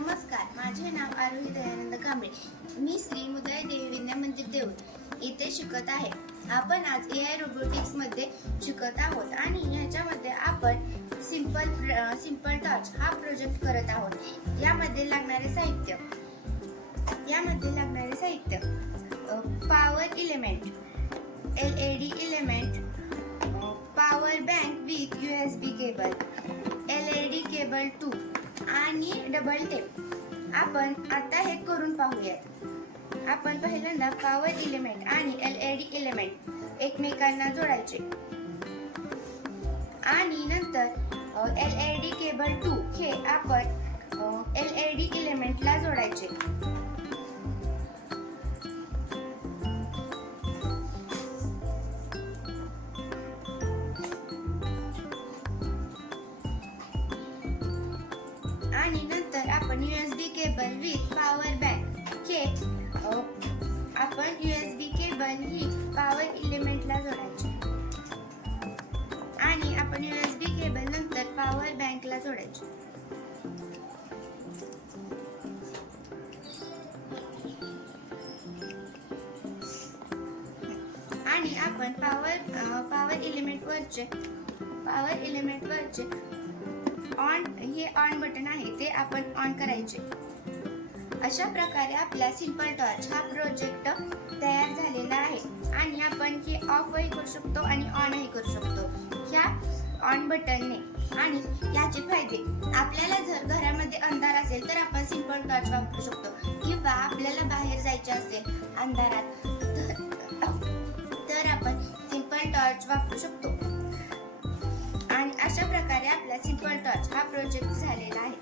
नमस्कार, माझे नाव आरोही दयानंद कांबळे. मी श्री मुदय देवी विद्या मंदिर देऊळ इथे शिकत आहे. आपण आज AI रोबोटिक्स मध्ये शिकत आहोत आणि ह्याच्यामध्ये आपण सिंपल टॉर्च हा प्रोजेक्ट करत आहोत. यामध्ये लागणारे साहित्य power element, LED element, power bank with USB cable, LED cable 2 आणि डबल टेप. आपण आता हे करून पाहूयात. आपण पहिल्यांदा पॉवर इलेमेंट आणि LED इलेमेंट एकमेकांना जोडायचे आणि नंतर LED केबल 2 हे आपण LED इलेमेंटला जोडायचे. आणि नंतर आपण USB cable with power bank हे आपण USB केबल ही पॉवर इलेमेंटला जोडायचे आणि आपण USB केबल नंतर पॉवर बँकला जोडायचे. आणि आपण पॉवर इलेमेंट वरचे ऑन बटन आहे ते आपण ऑन करायचे. अशा प्रकारे आपला सिंपल टॉर्च हा प्रोजेक्ट तयार झालेला आहे आणि आपण हे ऑफही करू शकतो आणि ऑनही करू शकतो ह्या ऑन बटनने. आणि याचे फायदे, आपल्याला जर घरामध्ये अंधार असेल तर आपण सिंपल टॉर्च वापरू शकतो किंवा आपल्याला बाहेर जायचे असेल अंधारात तर आपण सिंपल टॉर्च वापरू शकतो. आणि अशा प्रकारे आपला सिंपल टॉर्च हा प्रोजेक्ट झालेला आहे.